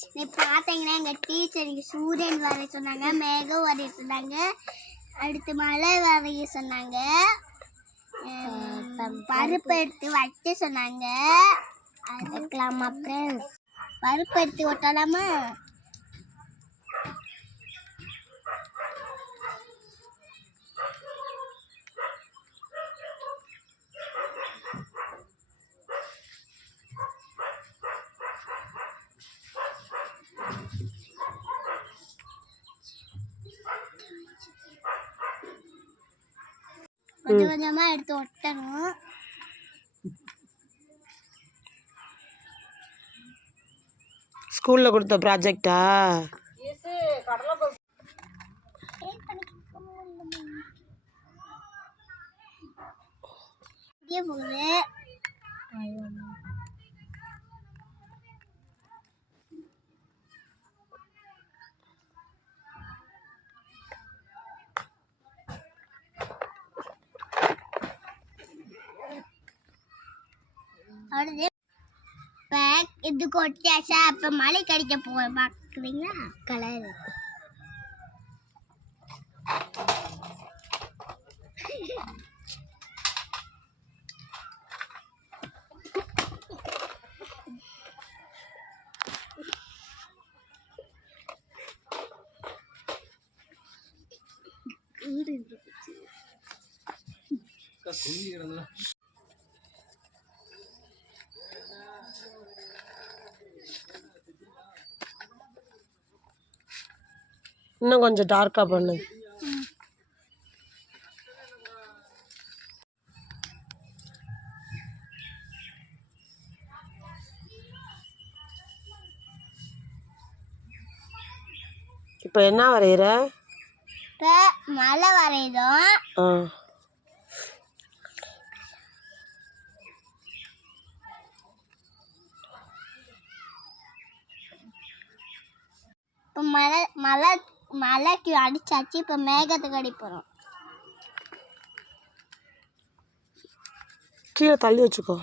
பார்த்தீங்கன்னா எங்கள் டீச்சர் சூரியன் வரைய சொன்னாங்க, மேகம் வரைய சொன்னாங்க, அடுத்து மழை வரைய சொன்னாங்க, பருப்பு எடுத்து வைக்க சொன்னாங்க. அதுக்கலாமா ஃப்ரெண்ட்ஸ்? பருப்பு எடுத்து ஒட்டலாமா? கொஞ்சம் கொஞ்சமா எடுத்து ஒட்டணும். ஸ்கூல்ல கொடுத்த ப்ராஜெக்டா? இது கொட்டியாச்சா? இப்ப மழை கடிக்க போற பாக்குறீங்களா? கலர் இன்னும் கொஞ்சம் டார்க்கா பண்ணு. இப்போ என்ன வரையற? இப்போ மழை வரையுதோம். இப்போ மழைக்கு அடிச்சாச்சு. இப்போ மேகத்துக்கு அடிப்போம். கீழே தள்ளி வச்சுக்கோ.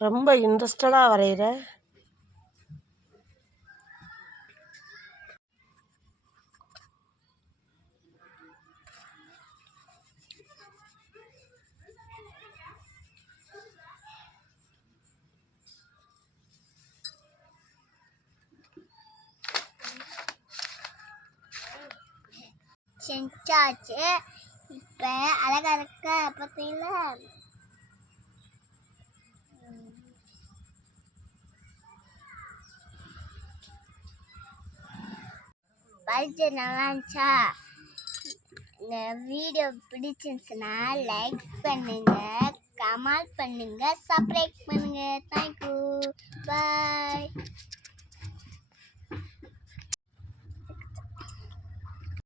ரொம்ப இன்ட்ரெஸ்டடா வரைகிற. செஞ்சாச்சு. இப்போ அழகா இருக்க பார்த்தீங்களா? படிச்சு நல்லா இருந்துச்சா? இந்த வீடியோ பிடிச்சிருந்துச்சுன்னா லைக் பண்ணுங்க, கமெண்ட் பண்ணுங்க, சப்ஸ்கிரைப் பண்ணுங்க. தேங்க்யூ, பாய்.